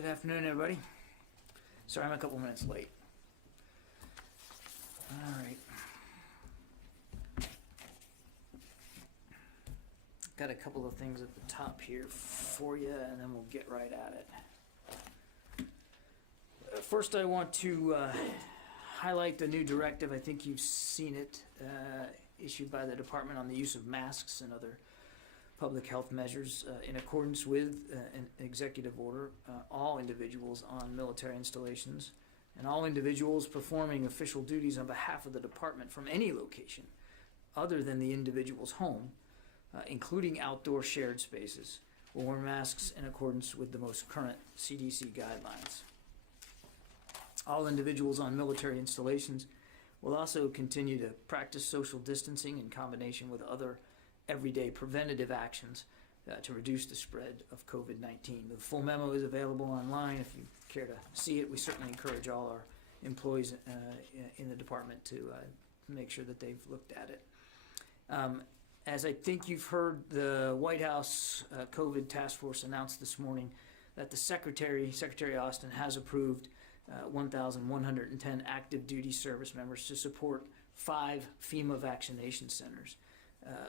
Good afternoon, everybody. Sorry I'm a couple minutes late. All right. Got a couple of things at the top here for you, and then we'll get right at it. First, I want to highlight the new directive. I think you've seen it, issued by the Department on the use of masks and other public health measures in accordance with an executive order. All individuals on military installations and all individuals performing official duties on behalf of the department from any location other than the individual's home, including outdoor shared spaces, will wear masks in accordance with the most current CDC guidelines. All individuals on military installations will also continue to practice social distancing in combination with other everyday preventative actions to reduce the spread of COVID-19. The full memo is available online if you care to see it. We certainly encourage all our employees in the department to make sure that they've looked at it. As I think you've heard, the White House COVID task force announced this morning that the Secretary Austin, has approved 1,110 active duty service members to support 5 FEMA vaccination centers.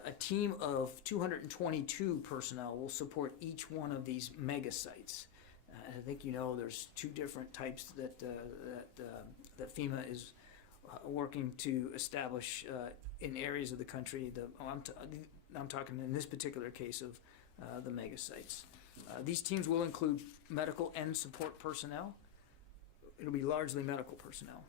A team of 222 personnel will support each one of these mega sites. I think you know there's 2 different types that FEMA is working to establish in areas of the country. I'm talking in this particular case of the mega sites. These teams will include medical and support personnel. It'll be largely medical personnel.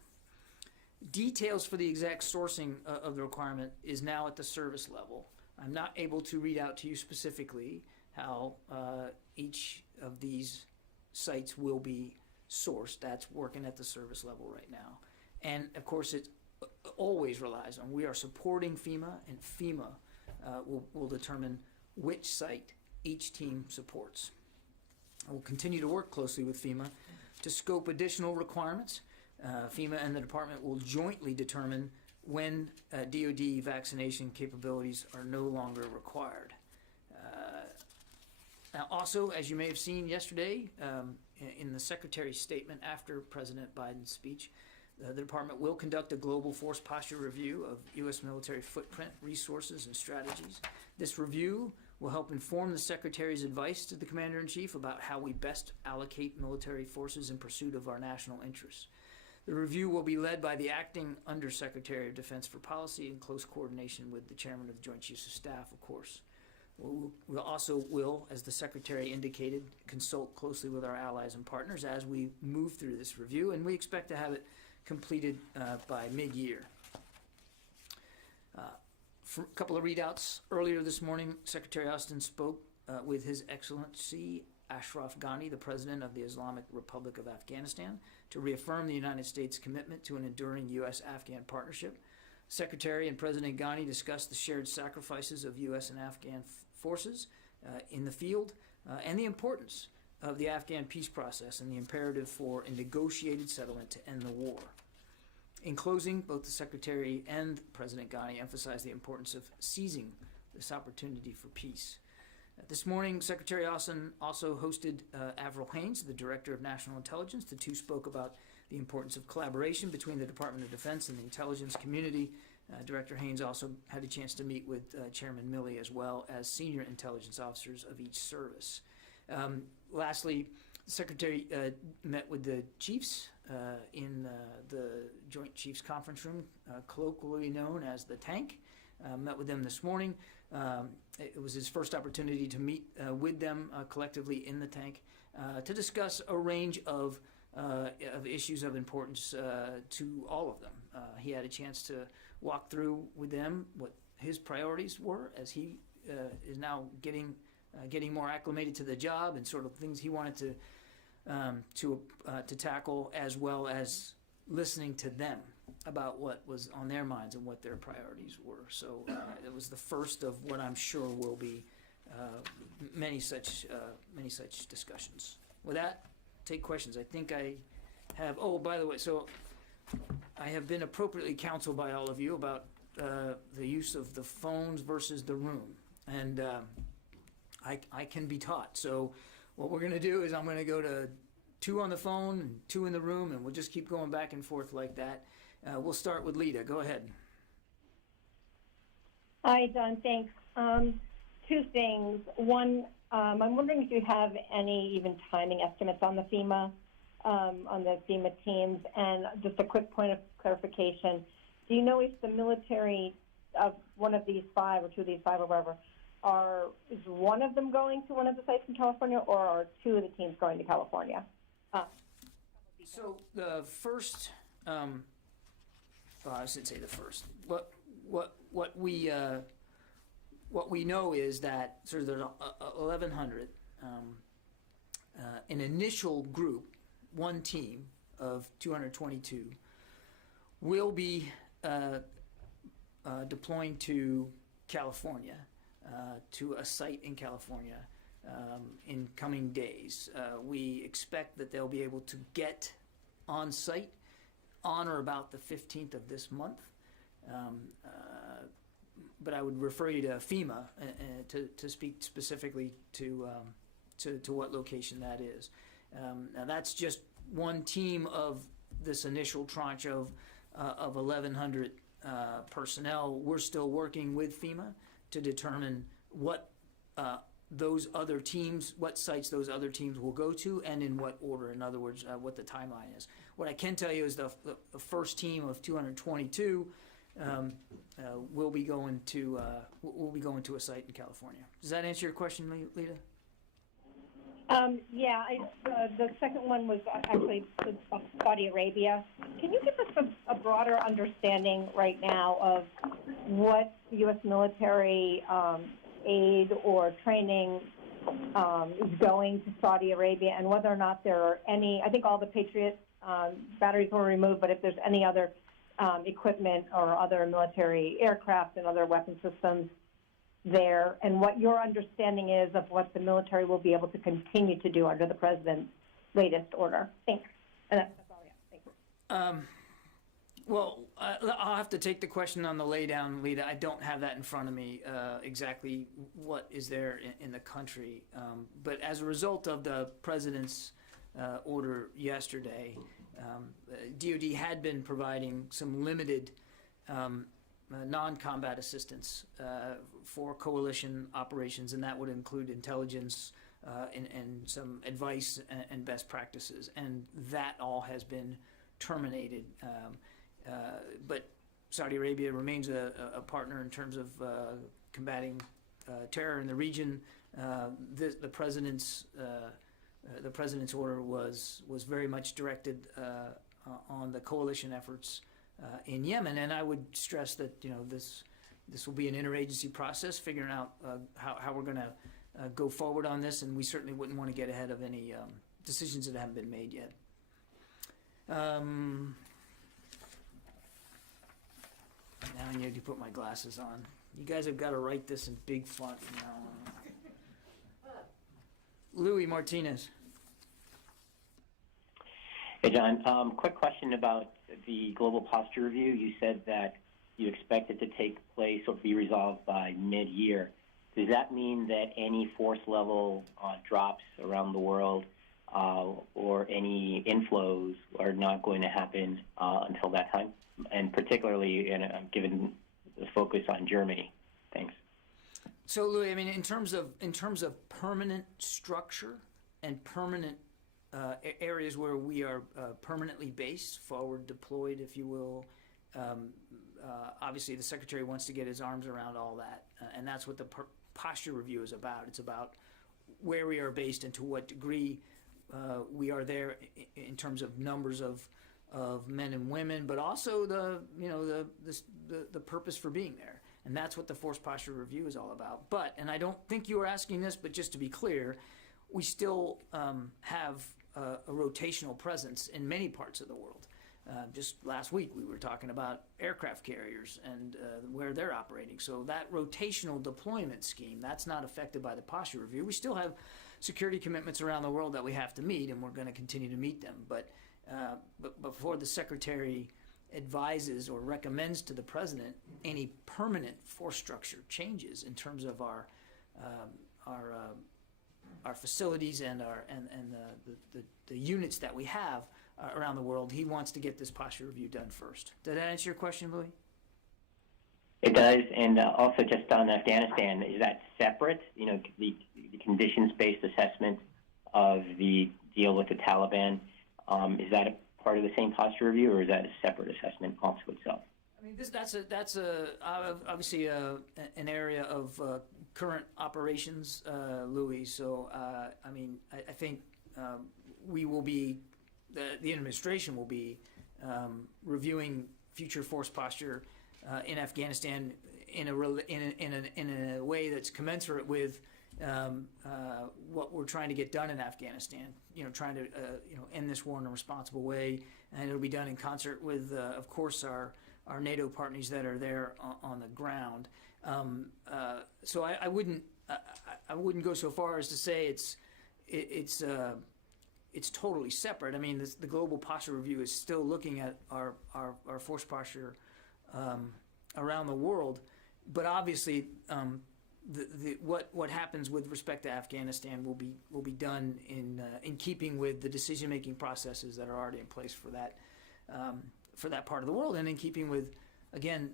Details for the exact sourcing of the requirement is now at the service level. I'm not able to read out to you specifically how each of these sites will be sourced. That's working at the service level right now. And of course, it always relies on, we are supporting FEMA, and FEMA will determine which site each team supports. I will continue to work closely with FEMA to scope additional requirements. FEMA and the department will jointly determine when DoD vaccination capabilities are no longer required. Now, also, as you may have seen yesterday in the Secretary's statement after President Biden's speech, the department will conduct a global force posture review of U.S. military footprint, resources, and strategies. This review will help inform the Secretary's advice to the Commander-in-Chief about how we best allocate military forces in pursuit of our national interests. The review will be led by the Acting Undersecretary of Defense for Policy in close coordination with the Chairman of the Joint Chiefs of Staff, of course. We also will, as the Secretary indicated, consult closely with our allies and partners as we move through this review, and we expect to have it completed by mid-year. For a couple of readouts. Earlier this morning, Secretary Austin spoke with His Excellency Ashraf Ghani, the President of the Islamic Republic of Afghanistan, to reaffirm the United States' commitment to an enduring U.S.-Afghan partnership. Secretary and President Ghani discussed the shared sacrifices of U.S. and Afghan forces in the field and the importance of the Afghan peace process and the imperative for a negotiated settlement to end the war. In closing, both the Secretary and President Ghani emphasized the importance of seizing this opportunity for peace. This morning, Secretary Austin also hosted Avril Haines, the Director of National Intelligence. The two spoke about the importance of collaboration between the Department of Defense and the intelligence community. Director Haines also had a chance to meet with Chairman Milley as well as senior intelligence officers of each service. Lastly, the Secretary met with the chiefs in the Joint Chiefs Conference Room, colloquially known as the Tank. Met with them this morning. It was his first opportunity to meet with them collectively in the Tank to discuss a range of issues of importance to all of them. He had a chance to walk through with them what his priorities were as he is now getting more acclimated to the job and sort of things he wanted to tackle, as well as listening to them about what was on their minds and what their priorities were. So it was the first of what I'm sure will be many such discussions. With that, take questions. I think I have. Oh, by the way, so I have been appropriately counseled by all of you about the use of the phones versus the room, and I can be taught. So what we're going to do is I'm going to go to 2 on the phone and 2 in the room, and we'll just keep going back and forth like that. We'll start with Lita. Go ahead. Hi, John. Thanks. 2 things. One, I'm wondering if you have any even timing estimates on the FEMA teams, and just a quick point of clarification. Do you know if the military of one of these 5 or 2 of these 5 or whatever is one of them going to one of the sites in California, or are 2 of the teams going to California? So the first, well, I shouldn't say the first. What we know is that sort of there's 1,100, an initial group, one team of 222 will be deploying to California, to a site in California in coming days. We expect that they'll be able to get on site on or about the 15th of this month. But I would refer you to FEMA to speak specifically to what location that is. Now that's just one team of this initial tranche of 1,100 personnel. We're still working with FEMA to determine what those other teams, what sites those other teams will go to, and in what order. In other words, what the timeline is. What I can tell you is the first team of 222 will be going to a site in California. Does that answer your question, Lita? Yeah. The second one was actually Saudi Arabia. Can you give us a broader understanding right now of what U.S. military aid or training is going to Saudi Arabia, and whether or not there are any? I think all the Patriot batteries were removed, but if there's any other equipment or other military aircraft and other weapon systems there, and what your understanding is of what the military will be able to continue to do under the president's latest order. Thanks. And that's all I have. Thanks. Well, I'll have to take the question on the laydown, Lita. I don't have that in front of me, exactly what is there in the country. But as a result of the president's order yesterday, DoD had been providing some limited non-combat assistance for coalition operations, and that would include intelligence and some advice and best practices, and that all has been terminated. But Saudi Arabia remains a partner in terms of combating terror in the region. The president's order was very much directed on the coalition efforts in Yemen, and I would stress that this will be an interagency process, figuring out how we're going to go forward on this, and we certainly wouldn't want to get ahead of any decisions that haven't been made yet. Now I need to put my glasses on. You guys have got to write this in big font from now on. Louis Martinez. Hey, John. Quick question about the global posture review. You said that you expect it to take place or be resolved by mid-year. Does that mean that any force level drops around the world or any inflows are not going to happen until that time? And particularly, given the focus on Germany. Thanks. So, Louis, I mean, in terms of permanent structure and permanent areas where we are permanently based, forward deployed, if you will, obviously the Secretary wants to get his arms around all that, and that's what the posture review is about. It's about where we are based and to what degree we are there in terms of numbers of men and women, but also the purpose for being there, and that's what the force posture review is all about. But, and I don't think you were asking this, but just to be clear, we still have a rotational presence in many parts of the world. Just last week we were talking about aircraft carriers and where they're operating. So that rotational deployment scheme, that's not affected by the posture review. We still have security commitments around the world that we have to meet, and we're going to continue to meet them. But before the Secretary advises or recommends to the President any permanent force structure changes in terms of our our facilities and the units that we have around the world, he wants to get this posture review done first. Did that answer your question, Louis? It does, and also just on Afghanistan, is that separate? You know, the conditions-based assessment of the deal with the Taliban, is that a part of the same posture review, or is that a separate assessment also itself? I mean, that's obviously an area of current operations, Louis. So I mean, I think we will be the administration will be reviewing future force posture in Afghanistan in a way that's commensurate with what we're trying to get done in Afghanistan. You know, trying to end this war in a responsible way, and it'll be done in concert with, of course, our NATO partners that are there on the ground. So I wouldn't go so far as to say it's totally separate. I mean, the global posture review is still looking at our force posture around the world, but obviously what happens with respect to Afghanistan will be done in keeping with the decision-making processes that are already in place for that part of the world, and in keeping with, again,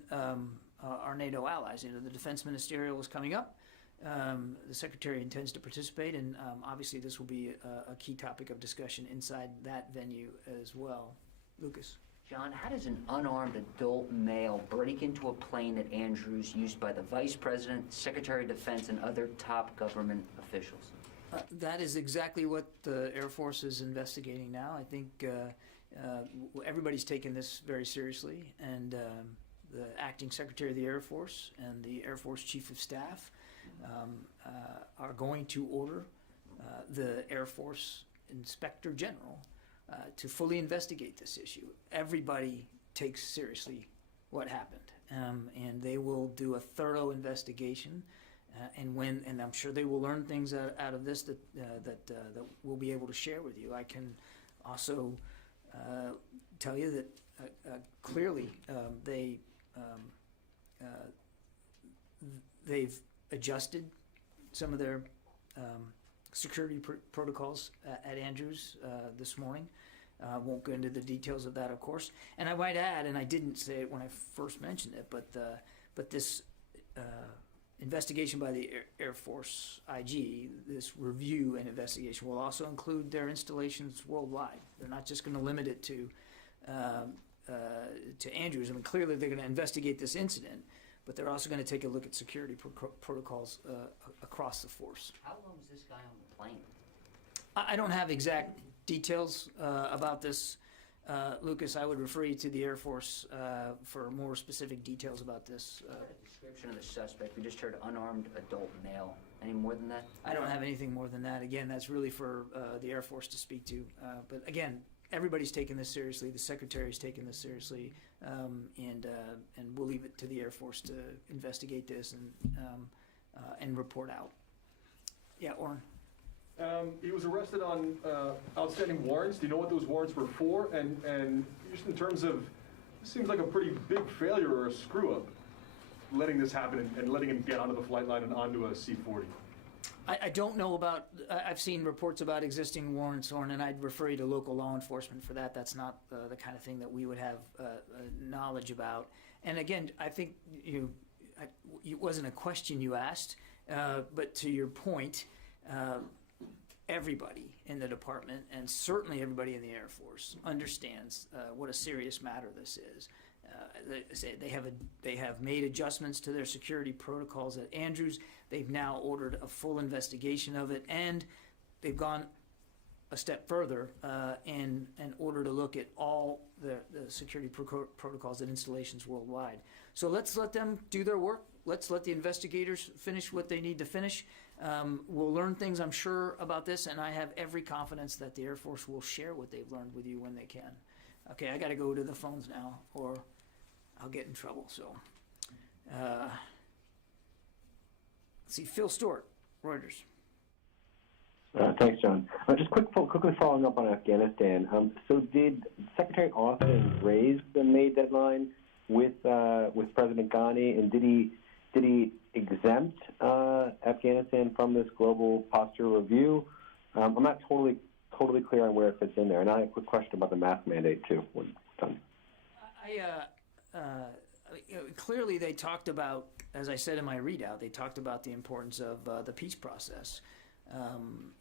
our NATO allies. You know, the Defense Ministerial is coming up. The Secretary intends to participate, and obviously this will be a key topic of discussion inside that venue as well. Lucas. John, how does an unarmed adult male break into a plane at Andrews used by the Vice President, Secretary of Defense, and other top government officials? That is exactly what the Air Force is investigating now. I think everybody's taken this very seriously, and the Acting Secretary of the Air Force and the Air Force Chief of Staff are going to order the Air Force Inspector General to fully investigate this issue. Everybody takes seriously what happened, and they will do a thorough investigation. And I'm sure they will learn things out of this that we'll be able to share with you. I can also tell you that clearly they've adjusted some of their security protocols at Andrews this morning. Won't go into the details of that, of course. And I might add, and I didn't say it when I first mentioned it, but this investigation by the Air Force IG, this review and investigation, will also include their installations worldwide. They're not just going to limit it to Andrews. I mean, clearly they're going to investigate this incident, but they're also going to take a look at security protocols across the force. How long was this guy on the plane? I don't have exact details about this, Lucas. I would refer you to the Air Force for more specific details about this. Description of the suspect. We just heard unarmed adult male. Any more than that? I don't have anything more than that. Again, that's really for the Air Force to speak to. But again, everybody's taking this seriously. The Secretary's taking this seriously, and we'll leave it to the Air Force to investigate this and report out. Yeah, Oren. He was arrested on outstanding warrants. Do you know what those warrants were for? And just in terms of, this seems like a pretty big failure or a screw up, letting this happen and letting him get onto the flight line and onto a C-40. I don't know about, I've seen reports about existing warrants, Oren, and I'd refer you to local law enforcement for that. That's not the kind of thing that we would have knowledge about. And again, I think it wasn't a question you asked, but to your point, everybody in the department, and certainly everybody in the Air Force, understands what a serious matter this is. They have made adjustments to their security protocols at Andrews. They've now ordered a full investigation of it, and they've gone a step further and ordered a look at all the security protocols at installations worldwide. So let's let them do their work. Let's let the investigators finish what they need to finish. We'll learn things, I'm sure, about this, and I have every confidence that the Air Force will share what they've learned with you when they can. Okay, I got to go to the phones now, or I'll get in trouble. So, let's see, Phil Stewart, Reuters. Thanks, John. Just quickly following up on Afghanistan. So did Secretary Austin raise the May deadline with President Ghani, and did did he exempt Afghanistan from this global posture review? I'm not totally clear on where it fits in there. And I have a quick question about the mask mandate too. When done. Clearly they talked about, as I said in my readout, they talked about the importance of the peace process,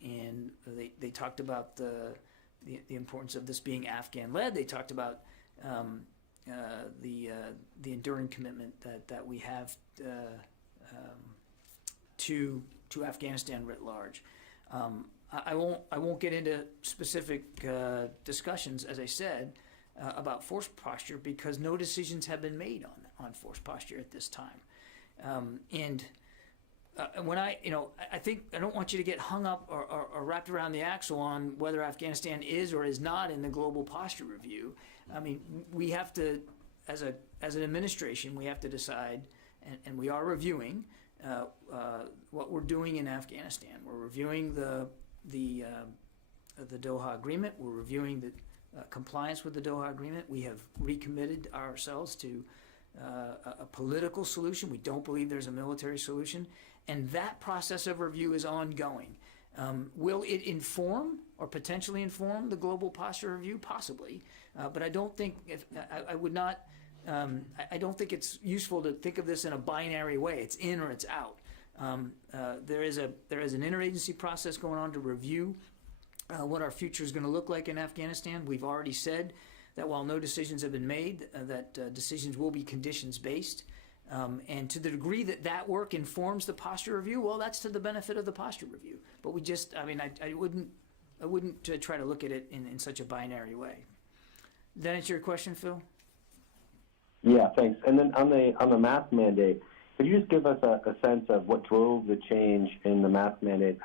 and they talked about the importance of this being Afghan-led. They talked about the enduring commitment that we have to Afghanistan writ large. I won't get into specific discussions, as I said, about force posture, because no decisions have been made on force posture at this time. And when I think I don't want you to get hung up or wrapped around the axle on whether Afghanistan is or is not in the global posture review. I mean, we have to, as an administration, we have to decide, and we are reviewing what we're doing in Afghanistan. We're reviewing the Doha Agreement. We're reviewing the compliance with the Doha Agreement. We have recommitted ourselves to a political solution. We don't believe there's a military solution, and that process of review is ongoing. Will it inform or potentially inform the global posture review? Possibly, but I don't think I would not. I don't think it's useful to think of this in a binary way. It's in or it's out. There is an interagency process going on to review what our future is going to look like in Afghanistan. We've already said that while no decisions have been made, that decisions will be conditions-based. And to the degree that that work informs the posture review, well, that's to the benefit of the posture review. But we just, I mean, I wouldn't try to look at it in such a binary way. Did that answer your question, Phil? Yeah, thanks. And then on the mask mandate, could you just give us a sense of what drove the change in the mask mandate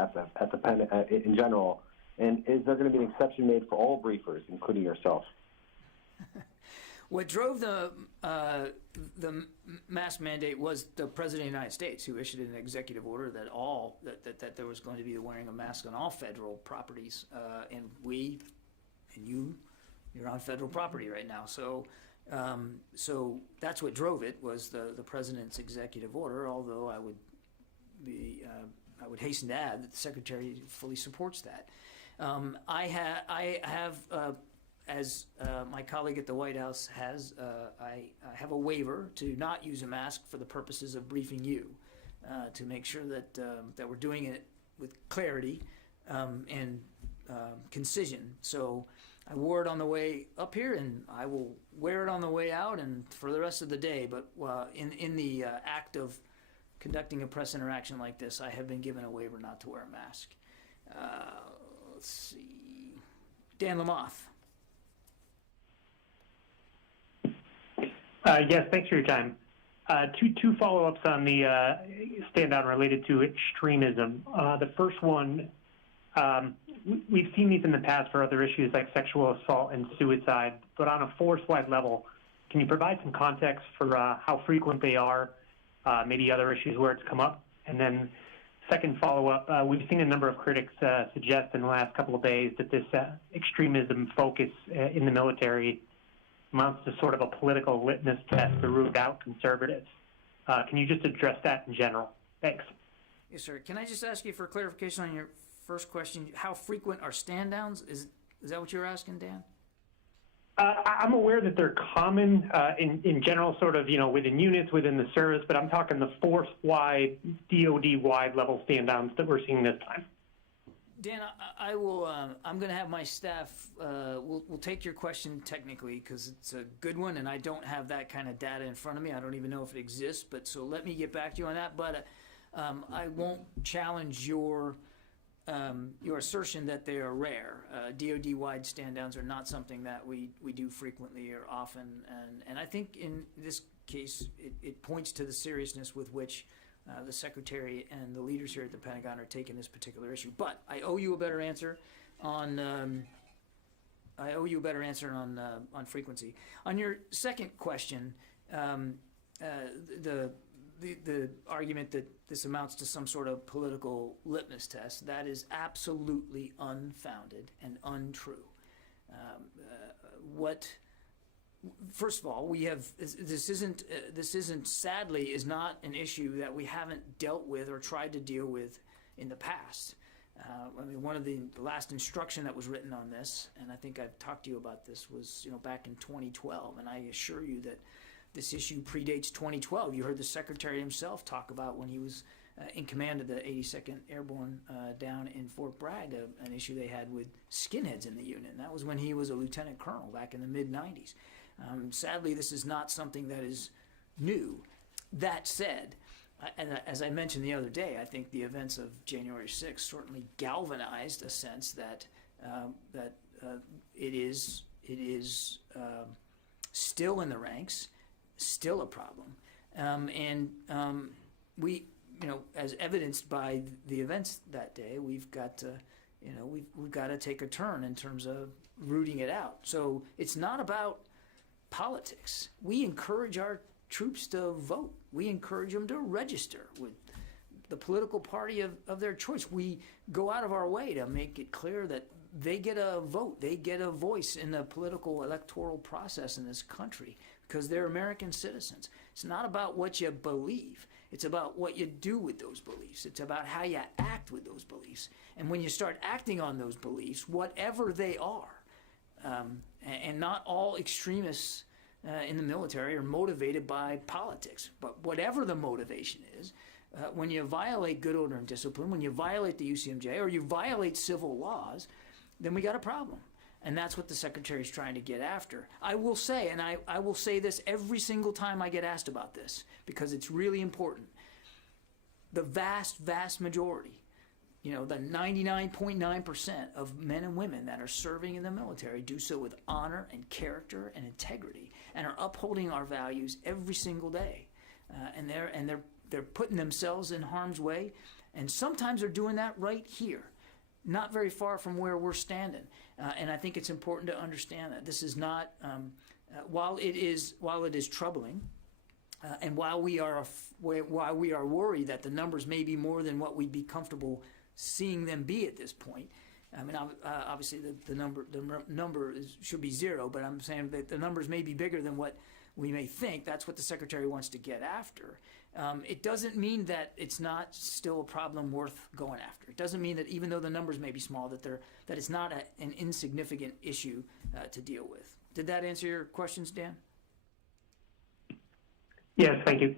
in general? And is there going to be an exception made for all briefers, including yourself? What drove the mask mandate was the President of the United States, who issued an executive order that there was going to be the wearing of masks on all federal properties, and you're on federal property right now. So that's what drove it, was the President's executive order. Although I would hasten to add that the Secretary fully supports that. I have. As my colleague at the White House has, I have a waiver to not use a mask for the purposes of briefing you, to make sure that we're doing it with clarity and concision. So I wore it on the way up here, and I will wear it on the way out and for the rest of the day. But in the act of conducting a press interaction like this, I have been given a waiver not to wear a mask. Let's see. Dan Lamoth. Yes, thanks for your time. Two follow-ups on the stand-down related to extremism. The first one, we've seen these in the past for other issues like sexual assault and suicide, but on a force-wide level, can you provide some context for how frequent they are, maybe other issues where it's come up? And then second follow-up, we've seen a number of critics suggest in the last couple of days that this extremism focus in the military amounts to sort of a political litmus test to root out conservatives. Can you just address that in general? Thanks. Yes, sir. Can I just ask you for clarification on your first question? How frequent are stand-downs? Is that what you're asking, Dan? I'm aware that they're common in general, sort of, within units, within the service, but I'm talking the force-wide, DOD-wide level stand-downs that we're seeing this time. Dan, I will. I'm going to have my staff. We'll take your question technically because it's a good one, and I don't have that kind of data in front of me. I don't even know if it exists. But so let me get back to you on that. But I won't challenge your assertion that they are rare. DoD-wide stand-downs are not something that we do frequently or often, and I think in this case it points to the seriousness with which the Secretary and the leaders here at the Pentagon are taking this particular issue. But I owe you a better answer on frequency. On your second question, the argument that this amounts to some sort of political litmus test, that is absolutely unfounded and untrue. What first of all, we have, this isn't, sadly, is not an issue that we haven't dealt with or tried to deal with in the past. I mean, one of the last instruction that was written on this, and I think I've talked to you about this, was, back in 2012, and I assure you that this issue predates 2012. You heard the Secretary himself talk about when he was in command of the 82nd Airborne down in Fort Bragg, an issue they had with skinheads in the unit, and that was when he was a lieutenant colonel back in the mid-90s. Sadly, this is not something that is new. That said, and as I mentioned the other day, I think the events of January 6th certainly galvanized a sense that it is still in the ranks, still a problem, and we, as evidenced by the events that day, we've got to, we've got to take a turn in terms of rooting it out. So it's not about politics. We encourage our troops to vote. We encourage them to register with the political party of their choice. We go out of our way to make it clear that they get a vote, they get a voice in the political electoral process in this country because they're American citizens. It's not about what you believe. It's about what you do with those beliefs. It's about how you act with those beliefs. And when you start acting on those beliefs, whatever they are, and not all extremists in the military are motivated by politics, but whatever the motivation is, when you violate good order and discipline, when you violate the UCMJ, or you violate civil laws, then we got a problem. And that's what the Secretary is trying to get after. I will say, and I will say this every single time I get asked about this, because it's really important, the vast, vast majority, the 99.9% of men and women that are serving in the military do so with honor and character and integrity, and are upholding our values every single day. And they're putting themselves in harm's way, and sometimes they're doing that right here, not very far from where we're standing. And I think it's important to understand that this is not, while it is troubling, and while we are worried that the numbers may be more than what we'd be comfortable seeing them be at this point. I mean, obviously the number should be zero, but I'm saying that the numbers may be bigger than what we may think. That's what the Secretary wants to get after. It doesn't mean that it's not still a problem worth going after. It doesn't mean that even though the numbers may be small, that it's not an insignificant issue to deal with. Did that answer your questions, Dan? Yes, thank you.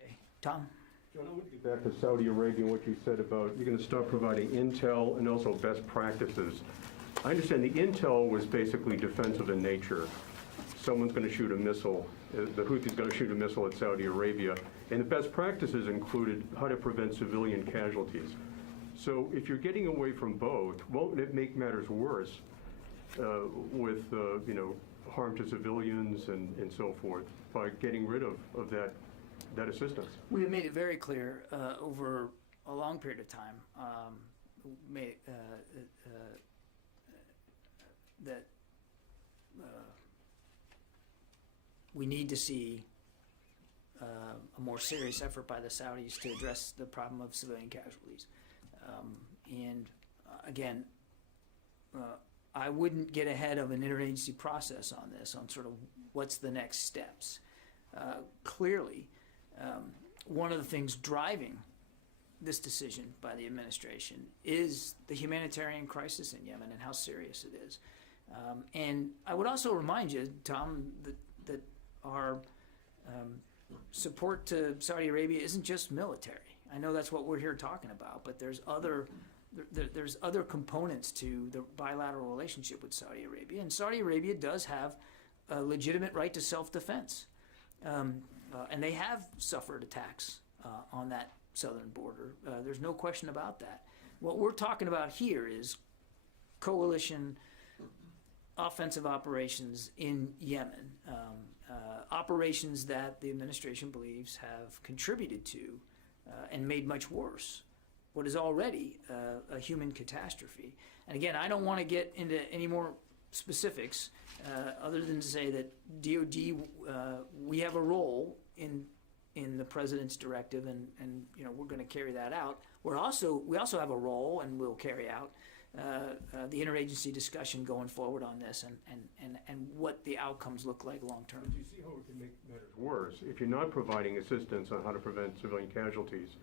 Okay, Tom? John, I want to get back to Saudi Arabia and what you said about you're going to start providing intel and also best practices. I understand the intel was basically defensive in nature. Someone's going to shoot a missile, the Houthis going to shoot a missile at Saudi Arabia, and the best practices included how to prevent civilian casualties. So if you're getting away from both, won't it make matters worse with harm to civilians and so forth by getting rid of that assistance? We have made it very clear over a long period of time that we need to see a more serious effort by the Saudis to address the problem of civilian casualties. And again, I wouldn't get ahead of an interagency process on this, on sort of what's the next steps. Clearly, one of the things driving this decision by the administration is the humanitarian crisis in Yemen and how serious it is. And I would also remind you, Tom, that our support to Saudi Arabia isn't just military. I know that's what we're here talking about, but there's other components to the bilateral relationship with Saudi Arabia, and Saudi Arabia does have a legitimate right to self-defense. And they have suffered attacks on that southern border. There's no question about that. What we're talking about here is coalition offensive operations in Yemen, operations that the administration believes have contributed to and made much worse what is already a human catastrophe. And again, I don't want to get into any more specifics other than to say that DOD, we have a role in the president's directive, and we're going to carry that out. We also have a role, and we'll carry out the interagency discussion going forward on this and what the outcomes look like long-term. But you see how it can make matters worse. If you're not providing assistance on how to prevent civilian casualties,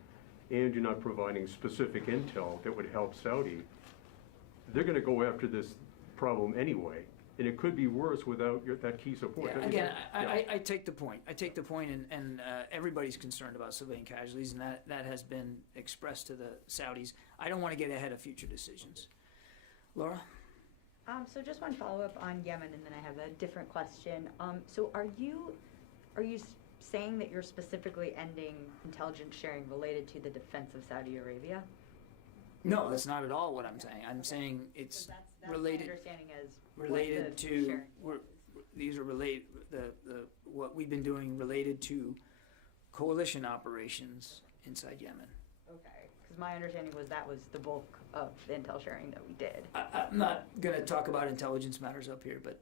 and you're not providing specific intel that would help Saudi, they're going to go after this problem anyway, and it could be worse without that key support. Yeah, again, I take the point. I take the point, and everybody's concerned about civilian casualties, and that has been expressed to the Saudis. I don't want to get ahead of future decisions. Laura? So just one follow-up on Yemen, and then I have a different question. So are you saying that you're specifically ending intelligence sharing related to the defense of Saudi Arabia? No, that's not at all what I'm saying. I'm saying it's That's related. my understanding as Related what the to sharing. these are related. The what we've been doing related to coalition operations inside Yemen. Okay, because my understanding was that was the bulk of the intel sharing that we did. I'm not going to talk about intelligence matters up here, but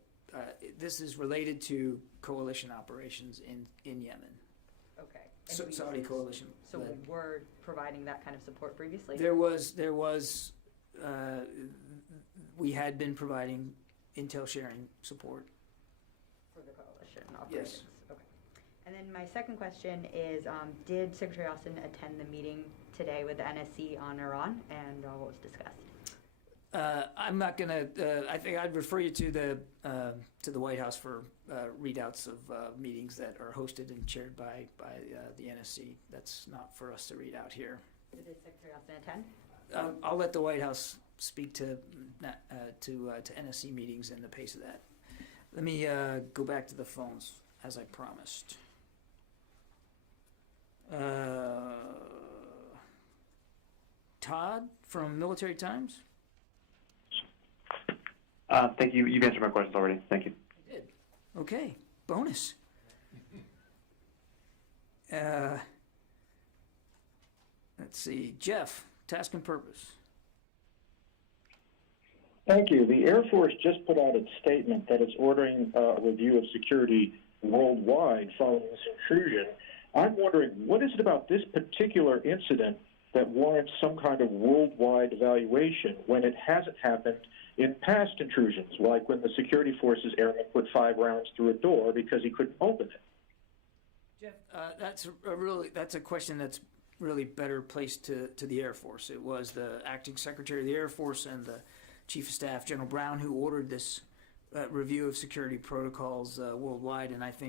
this is related to coalition operations in Yemen. Okay. And Saudi coalition. So we were providing that kind of support previously? There was we had been providing intel sharing support. For the coalition operations? Yes. Okay. And then my second question is, did Secretary Austin attend the meeting today with the NSC on Iran, and what was discussed? I'm not gonna. I think I'd refer you to the White House for readouts of meetings that are hosted and chaired by the NSC. That's not for us to read out here. Did Secretary Austin attend? I'll let the White House speak to NSC meetings and the pace of that. Let me go back to the phones as I promised. Todd from Military Times. Thank you. You've answered my questions already. Thank you. I did. Okay. Bonus. Let's see. Jeff, task and purpose. Thank you. The Air Force just put out its statement that it's ordering a review of security worldwide following this intrusion. I'm wondering, what is it about this particular incident that warrants some kind of worldwide evaluation when it hasn't happened in past intrusions, like when the security forces airman put 5 rounds through a door because he couldn't open it? Jeff, that's a question that's really better placed to the Air Force. It was the acting Secretary of the Air Force and the Chief of Staff, General Brown, who ordered this review of security protocols worldwide, and I think